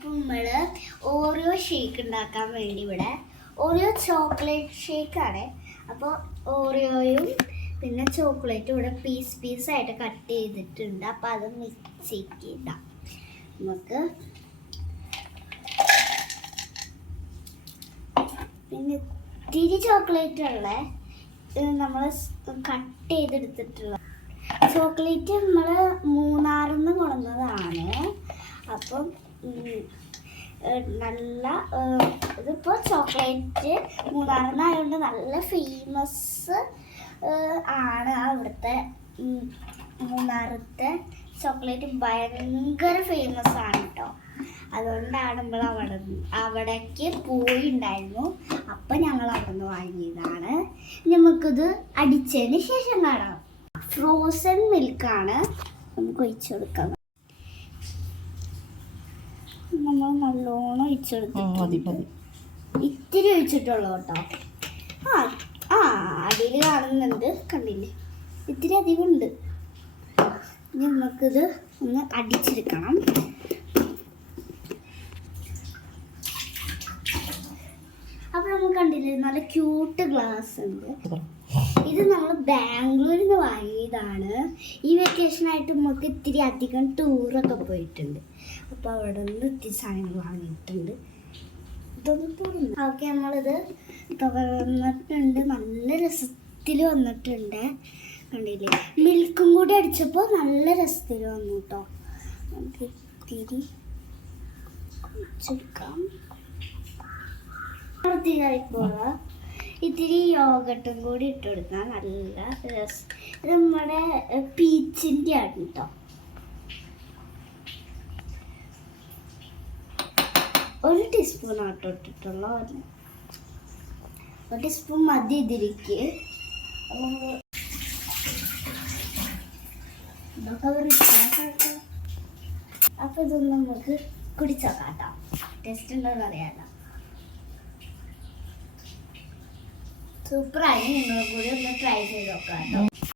അപ്പം നമ്മള് Oreo shake ഉണ്ടാക്കാൻ വേണ്ടി ഇവിടെ ഓറിയോ ചോക്ലേറ്റ് ഷേക്കാണ്. അപ്പോൾ ഓറിയോയും പിന്നെ ചോക്ലേറ്റും ഇവിടെ പീസായിട്ട് കട്ട് ചെയ്തിട്ടുണ്ട്. അപ്പം അത് മിക്സിക്ക് ഇടാം. നമുക്ക് പിന്നെ ഇത്തിരി ചോക്ലേറ്റ് ഉള്ള നമ്മൾ കട്ട് ചെയ്തെടുത്തിട്ടുള്ള ചോക്ലേറ്റ് നമ്മൾ മൂന്നാറിൽ നിന്ന് കൊണ്ടുവന്നതാണ്. അപ്പം നല്ല ഇതിപ്പോൾ ചോക്ലേറ്റ് മൂന്നാറിൽ നിന്നായതുകൊണ്ട് നല്ല ഫേമസ് ആണ്. അവിടുത്തെ മൂന്നാറത്തെ ചോക്ലേറ്റ് ഭയങ്കര ഫേമസ് ആണ് കേട്ടോ. അതുകൊണ്ടാണ് നമ്മൾ അവിടേക്ക് പോയിണ്ടായിരുന്നു. അപ്പം ഞങ്ങൾ അവിടെ നിന്ന് വാങ്ങിയതാണ്. നമുക്കിത് അടിച്ചതിന് ശേഷം കാണാം. ഫ്രോസൺ മിൽക്കാണ്, നമുക്ക് ഒഴിച്ചു കൊടുക്കാം. നമ്മൾ നല്ലോണം ഒഴിച്ചെടുത്തിട്ട് ഇത്തിരി ഒഴിച്ചിട്ടുള്ളൂ കേട്ടോ. അടിയിൽ കാണുന്നുണ്ട്, കണ്ടില്ലേ, ഇത്തിരി അധികം ഉണ്ട്. നമുക്കിത് ഒന്ന് അടിച്ചെടുക്കണം. അപ്പോൾ നമുക്ക് കണ്ടില്ലേ നല്ല ക്യൂട്ട് ഗ്ലാസ് ഉണ്ട്. ഇത് നമ്മൾ ബാംഗ്ലൂരിൽ നിന്ന് വാങ്ങിയതാണ്. ഈ വെക്കേഷനായിട്ട് നമുക്ക് ഇത്തിരി അധികം ടൂറൊക്കെ പോയിട്ടുണ്ട്. അപ്പോൾ അവിടെ നിന്ന് ഇത്തിരി സാധനങ്ങൾ വാങ്ങിയിട്ടുണ്ട്. ഇതൊന്ന് തുറന്നു. ഓക്കെ, നമ്മളിത് തുറന്നിട്ടുണ്ട്. നല്ല രസത്തിൽ വന്നിട്ടുണ്ട്, കണ്ടില്ലേ. മിൽക്കും കൂടി അടിച്ചപ്പോൾ നല്ല രസത്തിൽ വന്നു കേട്ടോ. നമുക്ക് ഇത്തിരി കുടിച്ചെടുക്കാം. ഇത്തിരി യോഗട്ടും കൂടി ഇട്ട് കൊടുക്കാം. നല്ല രസം. ഇത് നമ്മുടെ പീച്ചിൻ്റെ ആണ് കേട്ടോ. ഒരു ടീസ്പൂൺ ആട്ടോ ഇട്ടിട്ടുള്ള, ഒരു ടീസ്പൂൺ മതി ഇതിലേക്ക്. ഇതൊക്കെ വ്യത്യാസമാട്ടോ. അപ്പോൾ ഇതൊന്നും നമുക്ക് കുടിച്ചോക്കാം കേട്ടോ. ടേസ്റ്റ് ഉണ്ടോയെന്ന് അറിയാമല്ലോ. സൂപ്പറായി. നിങ്ങൾ കൂടി ഒന്ന് ട്രൈ ചെയ്ത് നോക്കാം കേട്ടോ.